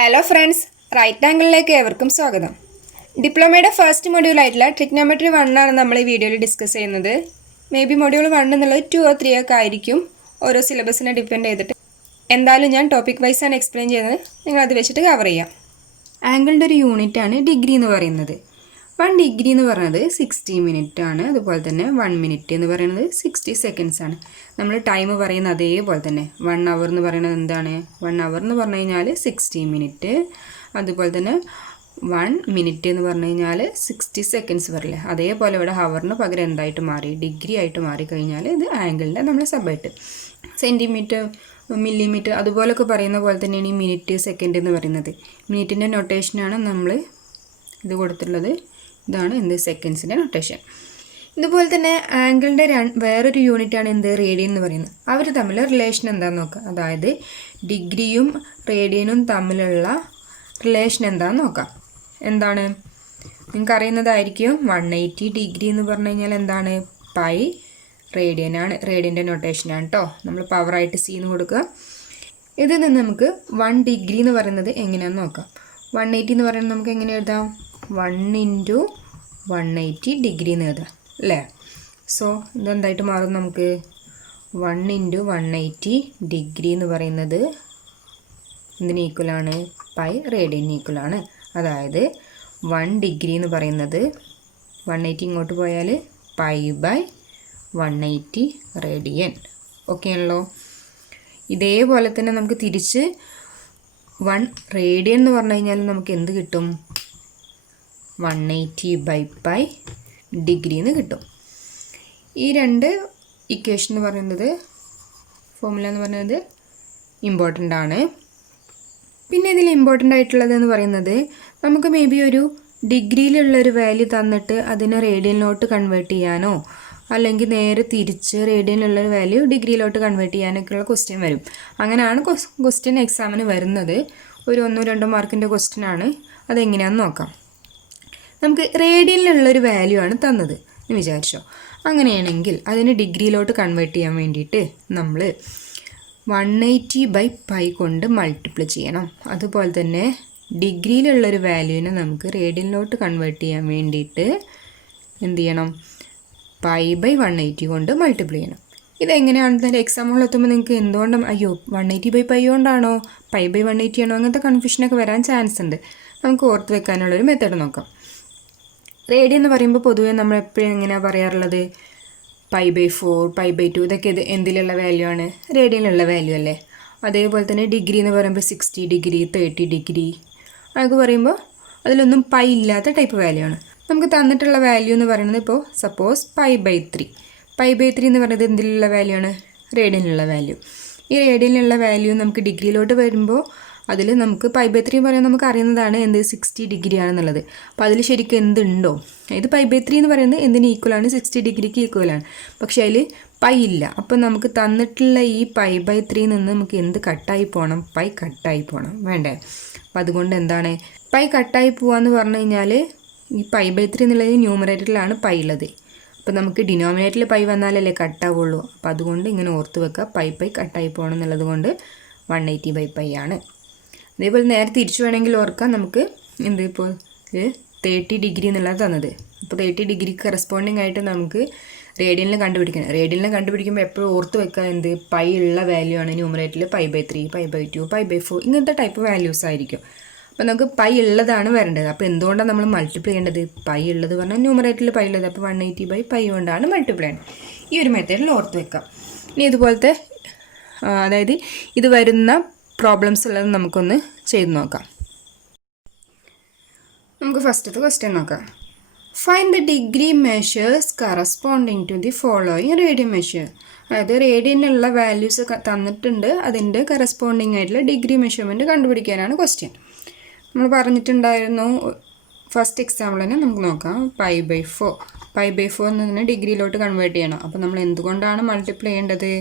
Hello friends, right ആംഗിളിലേക്ക് ഏവർക്കും സ്വാഗതം. ഡിപ്ലോമയുടെ first മൊഡ്യൂളായിട്ടുള്ള trigonometry 1 ആണ് നമ്മൾ ഈ വീഡിയോയിൽ ഡിസ്കസ് ചെയ്യുന്നത്. മേ ബി മൊഡ്യൂൾ 1 എന്നുള്ളത് 2 or 3 ഒക്കെ ആയിരിക്കും, ഓരോ സിലബസിനെ ഡിപ്പെൻഡ് ചെയ്തിട്ട്. എന്തായാലും ഞാൻ ടോപ്പിക് വൈസ് ആണ് എക്സ്പ്ലെയിൻ ചെയ്യുന്നത്, നിങ്ങൾ അത് വെച്ചിട്ട് കവർ ചെയ്യാം. ആംഗിളിൻ്റെ ഒരു യൂണിറ്റാണ് ഡിഗ്രി എന്ന് പറയുന്നത്. 1 ഡിഗ്രി എന്ന് പറയുന്നത് 60 മിനിറ്റ് ആണ്. അതുപോലെ തന്നെ 1 മിനിറ്റ് എന്ന് പറയുന്നത് 60 സെക്കൻഡ്സ് ആണ്. നമ്മൾ ടൈം പറയുന്ന അതേപോലെ തന്നെ 1 അവർ എന്ന് പറയുന്നത് എന്താണ്? 1 അവർ എന്ന് പറഞ്ഞു കഴിഞ്ഞാൽ 60 മിനിറ്റ്. അതുപോലെ തന്നെ 1 മിനിറ്റ് എന്ന് പറഞ്ഞു കഴിഞ്ഞാൽ 60 സെക്കൻഡ്സ് വരില്ലേ? അതേപോലെ ഇവിടെ ഹവറിന് പകരം എന്തായിട്ട് മാറി? ഡിഗ്രി ആയിട്ട് മാറിക്കഴിഞ്ഞാൽ ഇത് ആംഗിളിൻ്റെ നമ്മൾ സബായിട്ട് സെൻറ്റിമീറ്റർ, മില്ലിമീറ്റർ അതുപോലൊക്കെ പറയുന്ന പോലെ തന്നെയാണ് ഈ മിനിറ്റ്, സെക്കൻഡ് എന്ന് പറയുന്നത്. മിനിറ്റിൻ്റെ നൊട്ടേഷനാണ് നമ്മൾ ഇത് കൊടുത്തിട്ടുള്ളത്. ഇതാണ് എന്ത്? സെക്കൻഡ്സിൻ്റെ നൊട്ടേഷൻ. ഇതുപോലെ തന്നെ ആംഗിളിൻ്റെ വേറൊരു യൂണിറ്റാണ് എന്ത്? റേഡിയൻ എന്ന് പറയുന്നത്. അവർ തമ്മിലുള്ള റിലേഷൻ എന്താണെന്ന് നോക്കാം. അതായത് ഡിഗ്രിയും റേഡിയനും തമ്മിലുള്ള റിലേഷൻ എന്താണെന്ന് നോക്കാം. എന്താണ്? നിങ്ങൾക്ക് അറിയുന്നതായിരിക്കും. 180 ഡിഗ്രി എന്ന് പറഞ്ഞു കഴിഞ്ഞാൽ എന്താണ്? പൈ റേഡിയനാണ്. റേഡിയൻ്റെ നൊട്ടേഷനാണ് കേട്ടോ. നമ്മൾ പവറായിട്ട് സി എന്ന് കൊടുക്കുക. ഇതിൽ നിന്ന് നമുക്ക് 1 ഡിഗ്രി എന്ന് പറയുന്നത് എങ്ങനെയാണെന്ന് നോക്കാം. 180 എന്ന് പറയുന്നത് നമുക്ക് എങ്ങനെ എഴുതാം? 1 × 180 ഡിഗ്രി എന്ന് എഴുതാം അല്ലേ? സോ ഇതെന്തായിട്ട് മാറും നമുക്ക്? 1 × 180 ഡിഗ്രി എന്ന് പറയുന്നത് എന്തിന് ഈക്വലാണ്? പൈ റേഡിയന് ഈക്വലാണ്. അതായത് 1 ഡിഗ്രി എന്ന് പറയുന്നത് 180 ഇങ്ങോട്ട് പോയാൽ പൈ ബൈ 180 റേഡിയൻ. ഓക്കെ ആണല്ലോ. ഇതേപോലെ തന്നെ നമുക്ക് തിരിച്ച് 1 റേഡിയൻ എന്ന് പറഞ്ഞു കഴിഞ്ഞാൽ നമുക്ക് എന്ത് കിട്ടും? 180 ബൈ പൈ ഡിഗ്രി എന്ന് കിട്ടും. ഈ രണ്ട് ഇക്വേഷൻ എന്ന് പറയുന്നത്, ഫോർമുല എന്ന് പറയുന്നത് ഇമ്പോർട്ടൻ്റ് ആണ്. പിന്നെ ഇതിൽ ഇമ്പോർട്ടൻ്റ് ആയിട്ടുള്ളതെന്ന് പറയുന്നത്, നമുക്ക് മേ ബി ഒരു ഡിഗ്രിയിലുള്ളൊരു വാല്യൂ തന്നിട്ട് അതിനെ റേഡിയനിലോട്ട് കൺവേർട്ട് ചെയ്യാനോ അല്ലെങ്കിൽ നേരെ തിരിച്ച് റേഡിയനിലുള്ളൊരു വാല്യൂ ഡിഗ്രിയിലോട്ട് കൺവേർട്ട് ചെയ്യാനൊക്കെയുള്ള ക്വസ്റ്റ്യൻ വരും. അങ്ങനെയാണ് ക്വസ്റ്റ്യൻ എക്സാമിന് വരുന്നത്. ഒരു 1-2 മാർക്കിൻ്റെ ക്വസ്റ്റ്യൻ ആണ്. അതെങ്ങനെയാണെന്ന് നോക്കാം. നമുക്ക് റേഡിയനിലുള്ളൊരു വാല്യൂ ആണ് തന്നത് എന്ന് വിചാരിച്ചോ. അങ്ങനെയാണെങ്കിൽ അതിന് ഡിഗ്രിയിലോട്ട് കൺവേർട്ട് ചെയ്യാൻ വേണ്ടിയിട്ട് നമ്മൾ 180 ബൈ പൈ കൊണ്ട് മൾട്ടിപ്ലൈ ചെയ്യണം. അതുപോലെ തന്നെ ഡിഗ്രിയിലുള്ളൊരു വാല്യൂവിനെ നമുക്ക് റേഡിയനിലോട്ട് കൺവേർട്ട് ചെയ്യാൻ വേണ്ടിയിട്ട് എന്ത് ചെയ്യണം? പൈ ബൈ 180 കൊണ്ട് മൾട്ടിപ്ലൈ ചെയ്യണം. ഇതെങ്ങനെയാണെന്ന് എക്സാം ഹോളിൽ എത്തുമ്പോൾ നിങ്ങൾക്ക് എന്തുകൊണ്ടും 180 ബൈ പൈ കൊണ്ടാണോ പൈ ബൈ 180 ആണോ അങ്ങനത്തെ കൺഫ്യൂഷനൊക്കെ വരാൻ ചാൻസ് ഉണ്ട്. നമുക്ക് ഓർത്ത് വെക്കാനുള്ളൊരു മെത്തേഡ് നോക്കാം. റേഡിയൻ എന്ന് പറയുമ്പോൾ പൊതുവേ നമ്മൾ എപ്പോഴും എങ്ങനെയാണ് പറയാറുള്ളത്? പൈ ബൈ 4, പൈ ബൈ 2 ഇതൊക്കെ എന്തിലുള്ള വാല്യൂ ആണ്? റേഡിയനിലുള്ള വാല്യൂ അല്ലേ? അതേപോലെ തന്നെ ഡിഗ്രി എന്ന് പറയുമ്പോൾ 60 ഡിഗ്രി, 30 ഡിഗ്രി അതൊക്കെ പറയുമ്പോൾ അതിലൊന്നും പൈ ഇല്ലാത്ത ടൈപ്പ് വാല്യൂ ആണ്. നമുക്ക് തന്നിട്ടുള്ള വാല്യൂ എന്ന് പറയുന്നത് ഇപ്പോൾ suppose pi by 3. Pi by 3 എന്ന് പറയുന്നത് എന്തിലുള്ള വാല്യൂ ആണ്? റേഡിയനിലുള്ള വാല്യൂ. ഈ റേഡിയനിലുള്ള വാല്യൂ നമുക്ക് ഡിഗ്രിയിലോട്ട് വരുമ്പോൾ അതിൽ നമുക്ക് പൈ ബൈ 3 പറയാൻ നമുക്ക് അറിയുന്നതാണ് എന്ത്? 60 ഡിഗ്രി ആണെന്നുള്ളത്. അപ്പോൾ അതിൽ ശരിക്കും എന്തുണ്ടോ? ഇത് പൈ ബൈ 3 എന്ന് പറയുന്നത് എന്തിന് ഈക്വലാണ്? 60 ഡിഗ്രിക്ക് ഈക്വലാണ്. പക്ഷേ അതിൽ പൈ ഇല്ല. അപ്പോൾ നമുക്ക് തന്നിട്ടുള്ള ഈ പൈ ബൈ 3 നിന്ന് നമുക്ക് എന്ത് കട്ടായി പോകണം? പൈ കട്ടായി പോകണം, വേണ്ടേ? അപ്പോൾ അതുകൊണ്ട് എന്താണ് പൈ കട്ടായി പോവാന്ന് പറഞ്ഞു കഴിഞ്ഞാൽ ഈ പൈ ബൈ 3 എന്നുള്ളത് ന്യൂമറേറ്ററിലാണ് പൈ ഉള്ളത്. അപ്പോൾ നമുക്ക് ഡിനോമിനേറ്ററിൽ പൈ വന്നാലല്ലേ കട്ടാവുള്ളൂ. അപ്പോൾ അതുകൊണ്ട് ഇങ്ങനെ ഓർത്ത് വെക്കുക, പൈ കട്ടായി പോകണം എന്നുള്ളത് കൊണ്ട് 180 ബൈ പൈ ആണ്. അതേപോലെ നേരെ തിരിച്ചു വേണമെങ്കിൽ ഓർക്കാം. നമുക്ക് എന്ത് ഇപ്പോൾ 30 ഡിഗ്രി എന്നുള്ളത് തന്നത്. അപ്പോൾ 30 ഡിഗ്രിക്ക് കറസ്പോണ്ടിങ് ആയിട്ട് നമുക്ക് റേഡിയനിൽ കണ്ടുപിടിക്കണം. റേഡിയനിൽ കണ്ടുപിടിക്കുമ്പോൾ എപ്പോഴും ഓർത്ത് വെക്കുക എന്ത്? പൈ ഉള്ള വാല്യൂ ആണ് ന്യൂമറേറ്ററിൽ. Pi by 3, pi by 2, pi by 4 ഇങ്ങനത്തെ ടൈപ്പ് വാല്യൂസ് ആയിരിക്കും. അപ്പോൾ നമുക്ക് പൈ ഉള്ളതാണ് വരേണ്ടത്. അപ്പോൾ എന്തുകൊണ്ടാണ് നമ്മൾ മൾട്ടിപ്ലൈ ചെയ്യേണ്ടത്? പൈ ഉള്ളത് പറഞ്ഞാൽ ന്യൂമറേറ്ററിൽ പൈ ഉള്ളത്. അപ്പോൾ 180 ബൈ പൈ കൊണ്ടാണ് മൾട്ടിപ്ലൈ ചെയ്യുന്നത്. ഈ ഒരു മെത്തേഡിൽ ഓർത്ത് വെക്കാം. ഇനി ഇതുപോലത്തെ അതായത് ഇത് വരുന്ന പ്രോബ്ലംസ് ഉള്ളത് നമുക്കൊന്ന് ചെയ്ത് നോക്കാം. നമുക്ക് ഫസ്റ്റത്തെ ക്വസ്റ്റ്യൻ നോക്കാം. Find the degree measures corresponding to the following radian measure. അതായത് റേഡിയനുള്ള വാല്യൂസ് തന്നിട്ടുണ്ട്, അതിൻ്റെ കറസ്പോണ്ടിങ് ആയിട്ടുള്ള ഡിഗ്രി മെഷർമെൻറ്റ് കണ്ടുപിടിക്കാനാണ് ക്വസ്റ്റ്യൻ. നമ്മൾ പറഞ്ഞിട്ടുണ്ടായിരുന്നു ഫസ്റ്റ് എക്സാമ്പിൾ തന്നെ നമുക്ക് നോക്കാം. Pi by 4. പൈ ബൈ 4 എന്നതിനെ ഡിഗ്രിയിലോട്ട് കൺവേർട്ട് ചെയ്യണം. അപ്പോൾ നമ്മൾ എന്തുകൊണ്ടാണ് മൾട്ടിപ്ലൈ ചെയ്യേണ്ടത്?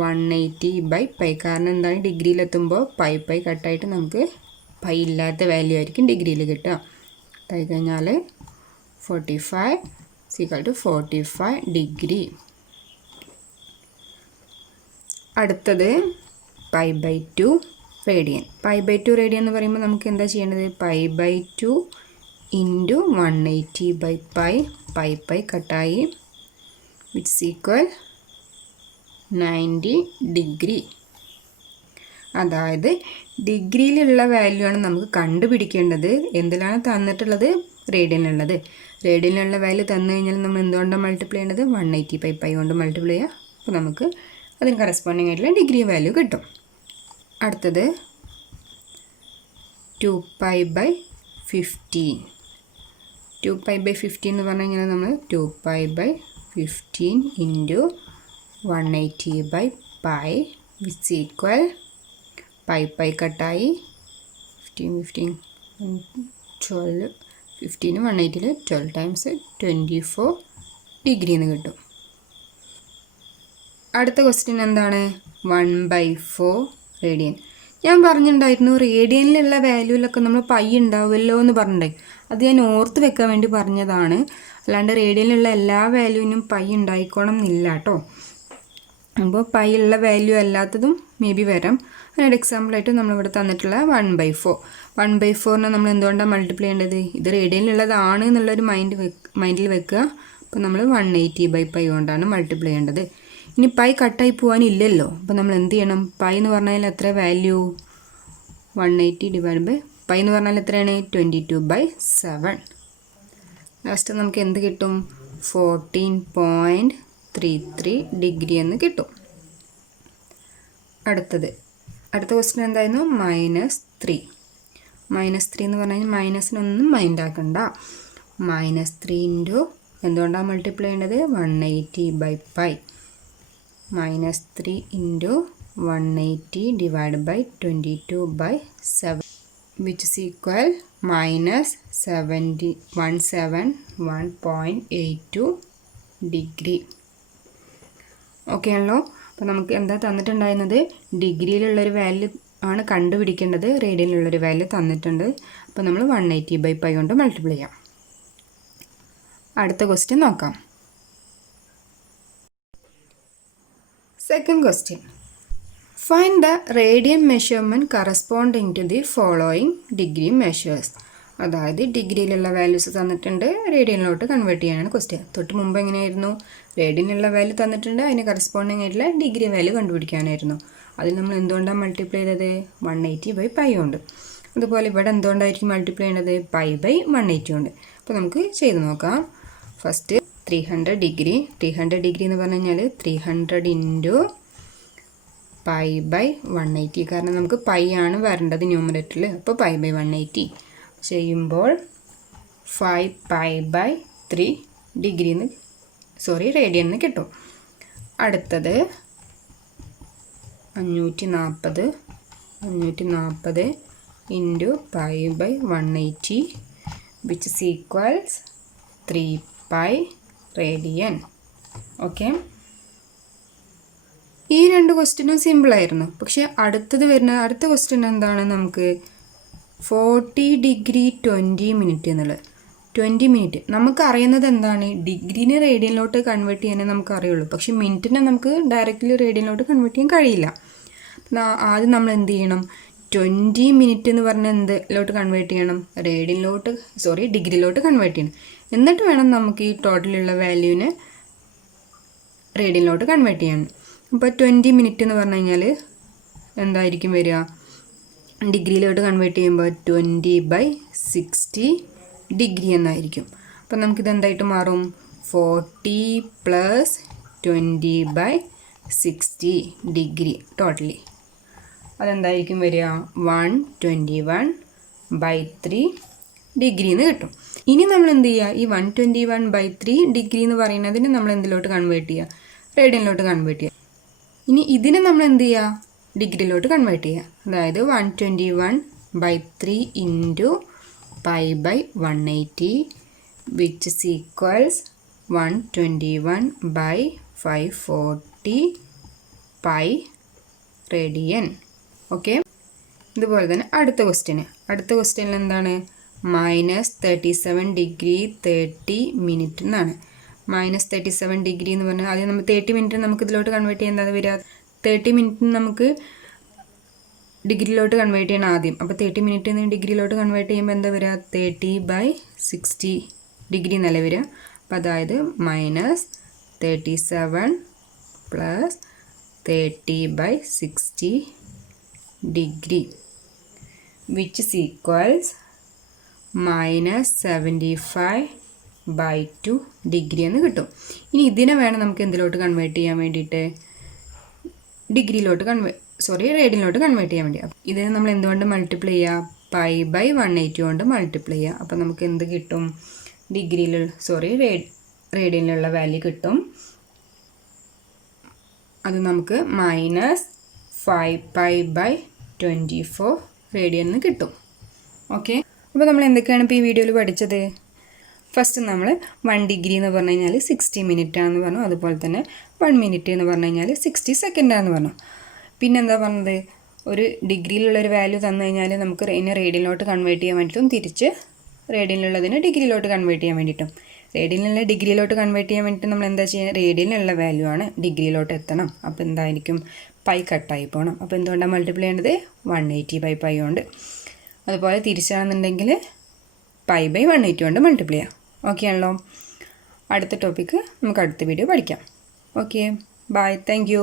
180 ബൈ പൈ. കാരണം എന്താണ്? ഡിഗ്രിയിലെത്തുമ്പോൾ പൈ കട്ടായിട്ട് നമുക്ക് പൈ ഇല്ലാത്ത വാല്യൂ ആയിരിക്കും ഡിഗ്രിയിൽ കിട്ടുക. ആയി കഴിഞ്ഞാൽ 45 = 45 ഡിഗ്രി. അടുത്തത് π/2 റേഡിയൻ. π/2 റേഡിയൻ എന്ന് പറയുമ്പോൾ നമുക്ക് എന്താ ചെയ്യേണ്ടത്? π/2 ഇൻറ്റു 180/π. പൈ കട്ടായി, വിച്ച് ഈക്വൽ 90 ഡിഗ്രി. അതായത് ഡിഗ്രിയിലുള്ള വാല്യൂ ആണ് നമുക്ക് കണ്ടുപിടിക്കേണ്ടത്. എന്തിലാണ് തന്നിട്ടുള്ളത്? റേഡിയനിലുള്ളത്. റേഡിയനിലുള്ള വാല്യൂ തന്നു കഴിഞ്ഞാൽ നമ്മൾ എന്തുകൊണ്ടാണ് മൾട്ടിപ്ലൈ ചെയ്യേണ്ടത്? 180/π കൊണ്ട് മൾട്ടിപ്ലൈ ചെയ്യുക. അപ്പോൾ നമുക്ക് അതിന് കറസ്പോണ്ടിങ് ആയിട്ടുള്ള ഡിഗ്രി വാല്യൂ കിട്ടും. അടുത്തത് 2π/15. 2π/15 എന്ന് പറഞ്ഞു കഴിഞ്ഞാൽ നമ്മൾ 2π/15 ഇൻറ്റു 180/π വിച്ച് ഈക്വൽ പൈ കട്ടായി 15 12 15 180 12 ടൈംസ് 24 ഡിഗ്രി എന്ന് കിട്ടും. അടുത്ത ക്വസ്റ്റ്യൻ എന്താണ്? 1/4 റേഡിയൻ. ഞാൻ പറഞ്ഞിട്ടുണ്ടായിരുന്നു റേഡിയനിലുള്ള വാല്യൂവിലൊക്കെ നമ്മൾ പൈ ഉണ്ടാവുമല്ലോ എന്ന് പറഞ്ഞിട്ടുണ്ടായി. അത് ഞാൻ ഓർത്ത് വെക്കാൻ വേണ്ടി പറഞ്ഞതാണ്. അല്ലാണ്ട് റേഡിയനിലുള്ള എല്ലാ വാല്യൂവിനും പൈ ഉണ്ടായിക്കോണം എന്നില്ല കേട്ടോ. അപ്പോൾ പൈ ഉള്ള വാല്യൂ അല്ലാത്തതും മേ ബി വരാം. അതിനൊരു എക്സാമ്പിളായിട്ട് നമ്മളിവിടെ തന്നിട്ടുള്ള 1/4. 1/4നെ നമ്മൾ എന്തുകൊണ്ടാണ് മൾട്ടിപ്ലൈ ചെയ്യേണ്ടത്? ഇത് റേഡിയനിലുള്ളതാണ് എന്നുള്ളൊരു മൈൻഡിൽ വെക്കുക. അപ്പോൾ നമ്മൾ 180/π കൊണ്ടാണ് മൾട്ടിപ്ലൈ ചെയ്യേണ്ടത്. ഇനി പൈ കട്ടായി പോകാനില്ലല്ലോ. അപ്പോൾ നമ്മൾ എന്ത് ചെയ്യണം? പൈ എന്ന് പറഞ്ഞാൽ എത്ര വാല്യൂ? 180 π എന്ന് പറഞ്ഞാൽ എത്രയാണ്? 22/7. ലാസ്റ്റ് നമുക്ക് എന്ത് കിട്ടും? 14.33 ഡിഗ്രി എന്ന് കിട്ടും. അടുത്ത ക്വസ്റ്റ്യൻ എന്തായിരുന്നു? -3. -3 എന്ന് പറഞ്ഞാൽ മൈനസിനൊന്നും മൈൻഡ് ആക്കണ്ട. -3 ഇൻറ്റു എന്തുകൊണ്ടാണ് മൾട്ടിപ്ലൈ ചെയ്യേണ്ടത്? 180/π. -3 into 180 divide by 22/7 which is equal -171.82 degree. Okay ആണല്ലോ. അപ്പോൾ നമുക്ക് എന്താ തന്നിട്ടുണ്ടായിരുന്നത്? ഡിഗ്രിയിലുള്ളൊരു വാല്യൂ ആണ് കണ്ടുപിടിക്കേണ്ടത്. റേഡിയനിലുള്ളൊരു വാല്യൂ തന്നിട്ടുണ്ട്. അപ്പോൾ നമ്മൾ 180/π കൊണ്ട് മൾട്ടിപ്ലൈ ചെയ്യാം. അടുത്ത ക്വസ്റ്റ്യൻ നോക്കാം. Second question. Find the radian measurement corresponding to the following degree measures. അതായത് ഡിഗ്രിയിലുള്ള വാല്യൂസ് തന്നിട്ടുണ്ട്, റേഡിയനിലോട്ട് കൺവേർട്ട് ചെയ്യാനാണ് ക്വസ്റ്റ്യൻ. തൊട്ട് മുമ്പ് എങ്ങനെയായിരുന്നു? റേഡിയനിലുള്ള വാല്യൂ തന്നിട്ടുണ്ട്, അതിന് കറസ്പോണ്ടിങ് ആയിട്ടുള്ള ഡിഗ്രി വാല്യൂ കണ്ടുപിടിക്കാനായിരുന്നു. അതിൽ നമ്മൾ എന്തുകൊണ്ടാണ് മൾട്ടിപ്ലൈ ചെയ്തത്? 180/π കൊണ്ട്. അതുപോലെ ഇവിടെ എന്തുകൊണ്ടായിരിക്കും മൾട്ടിപ്ലൈ ചെയ്യേണ്ടത്? π/180 കൊണ്ട്. അപ്പോൾ നമുക്ക് ചെയ്ത് നോക്കാം. First 300 degree. 300 ഡിഗ്രി എന്ന് പറഞ്ഞു കഴിഞ്ഞാൽ 300 ഇൻറ്റു π/180. കാരണം നമുക്ക് പൈ ആണ് വരേണ്ടത് ന്യൂമറേറ്ററിൽ. അപ്പോൾ π/180 ചെയ്യുമ്പോൾ 5π/3 ഡിഗ്രിന്ന് റേഡിയൻ എന്ന് കിട്ടും. അടുത്തത് 540 into π/180 which is equals 3π radian. Okay, ഈ രണ്ട് ക്വസ്റ്റ്യനും സിമ്പിളായിരുന്നു. പക്ഷേ അടുത്ത ക്വസ്റ്റ്യൻ എന്താണ്? നമുക്ക് 40 ഡിഗ്രി 20 മിനിറ്റ് എന്നുള്ളത്. 20 മിനിറ്റ് നമുക്ക് അറിയുന്നത് എന്താണ്? ഡിഗ്രീനെ റേഡിയനിലോട്ട് കൺവേർട്ട് ചെയ്യാനേ നമുക്ക് അറിയുള്ളൂ. പക്ഷേ മിനിറ്റിനെ നമുക്ക് ഡയറക്റ്റ്ലി റേഡിയനിലോട്ട് കൺവേർട്ട് ചെയ്യാൻ കഴിയില്ല. ആദ്യം നമ്മൾ എന്ത് ചെയ്യണം? 20 മിനിറ്റ് എന്ന് പറഞ്ഞാൽ എന്തിലോട്ട് കൺവേർട്ട് ചെയ്യണം? ഡിഗ്രിയിലോട്ട് കൺവേർട്ട് ചെയ്യണം. എന്നിട്ട് വേണം നമുക്ക് ഈ ടോട്ടലുള്ള വാല്യൂവിനെ റേഡിയനിലോട്ട് കൺവേർട്ട് ചെയ്യാൻ. അപ്പോൾ 20 മിനിറ്റ് എന്ന് പറഞ്ഞു കഴിഞ്ഞാൽ എന്തായിരിക്കും വരിക? ഡിഗ്രിയിലോട്ട് കൺവേർട്ട് ചെയ്യുമ്പോൾ 20/60 ഡിഗ്രി എന്നായിരിക്കും. അപ്പം നമുക്കിത് എന്തായിട്ട് മാറും? 40 + 20/60 ഡിഗ്രി ടോട്ടലി. അതെന്തായിരിക്കും വരിക? 121/3 ഡിഗ്രി എന്ന് കിട്ടും. ഇനി നമ്മൾ എന്ത് ചെയ്യുക? ഈ 121/3 ഡിഗ്രി എന്ന് പറയുന്നതിന് നമ്മൾ എന്തിലോട്ട് കൺവേർട്ട് ചെയ്യുക? റേഡിയനിലോട്ട് കൺവേർട്ട് ചെയ്യുക. ഇനി ഇതിനെ നമ്മൾ എന്ത് ചെയ്യുക? ഡിഗ്രിയിലോട്ട് കൺവേർട്ട് ചെയ്യുക. അതായത് 121/3 into π/180 which is equals 121/540 pi radian. Okay, ഇതുപോലെ തന്നെ അടുത്ത ക്വസ്റ്റ്യനിൽ എന്താണ്? -37 ഡിഗ്രി 30 മിനിറ്റ് എന്നാണ്. -37 ഡിഗ്രി എന്ന് പറഞ്ഞാൽ ആദ്യം നമ്മൾ 30 മിനിറ്റ് നമുക്ക് ഇതിലോട്ട് കൺവേർട്ട് ചെയ്യുന്നത് വരിക. 30 മിനിറ്റിന് നമുക്ക് ഡിഗ്രിയിലോട്ട് കൺവേർട്ട് ചെയ്യണം ആദ്യം. അപ്പോൾ 30 മിനിറ്റ് നിന്ന് ഡിഗ്രിയിലോട്ട് കൺവേർട്ട് ചെയ്യുമ്പോൾ എന്താ വരിക? 30/60 ഡിഗ്രി എന്നല്ല വരിക. അപ്പോൾ അതായത് -37 + 30/60 degree which is equals -75/2 degree എന്ന് കിട്ടും. ഇനി ഇതിനെ വേണം നമുക്ക് എന്തിലോട്ട് കൺവേർട്ട് ചെയ്യാൻ വേണ്ടിയിട്ട്? റേഡിയനിലോട്ട് കൺവേർട്ട് ചെയ്യാൻ വേണ്ടി. ഇതിനെ നമ്മൾ എന്തുകൊണ്ട് മൾട്ടിപ്ലൈ ചെയ്യുക? π/180 കൊണ്ട് മൾട്ടിപ്ലൈ ചെയ്യുക. അപ്പോൾ നമുക്ക് എന്ത് കിട്ടും? റേഡിയനിലുള്ള വാല്യൂ കിട്ടും. അത് നമുക്ക് -5π/24 റേഡിയൻ എന്ന് കിട്ടും. ഓക്കെ, അപ്പോൾ നമ്മൾ എന്തൊക്കെയാണ് ഇപ്പോൾ ഈ വീഡിയോയിൽ പഠിച്ചത്? ഫസ്റ്റ് നമ്മൾ 1 ഡിഗ്രി എന്ന് പറഞ്ഞു കഴിഞ്ഞാൽ 60 മിനിറ്റ് ആണെന്ന് പറഞ്ഞു. അതുപോലെ തന്നെ 1 മിനിറ്റ് എന്ന് പറഞ്ഞു കഴിഞ്ഞാൽ 60 സെക്കൻഡ് ആണെന്ന് പറഞ്ഞു. പിന്നെന്താ പറഞ്ഞത്? ഒരു ഡിഗ്രിയിലുള്ളൊരു വാല്യൂ തന്നു കഴിഞ്ഞാൽ നമുക്ക് ഇതിനെ റേഡിയനിലോട്ട് കൺവേർട്ട് ചെയ്യാൻ വേണ്ടിയിട്ടും തിരിച്ച് റേഡിയനിലുള്ളതിനെ ഡിഗ്രിയിലോട്ട് കൺവേർട്ട് ചെയ്യാൻ വേണ്ടിയിട്ടും. റേഡിയനിലുള്ള ഡിഗ്രിയിലോട്ട് കൺവേർട്ട് ചെയ്യാൻ വേണ്ടിയിട്ട് നമ്മൾ എന്താ ചെയ്യുക? റേഡിയനിലുള്ള വാല്യൂ ആണ് ഡിഗ്രിയിലോട്ട് എത്തണം. അപ്പോൾ എന്തായിരിക്കും? പൈ കട്ടായി പോകണം. അപ്പോൾ എന്തുകൊണ്ടാണ് മൾട്ടിപ്ലൈ ചെയ്യേണ്ടത്? 180/π കൊണ്ട്. അതുപോലെ തിരിച്ചാണെന്നുണ്ടെങ്കിൽ π/180 കൊണ്ട് മൾട്ടിപ്ലൈ ചെയ്യാം. ഓക്കെ ആണല്ലോ. അടുത്ത ടോപ്പിക്ക് നമുക്ക് അടുത്ത വീഡിയോ പഠിക്കാം. Okay, bye, thank U.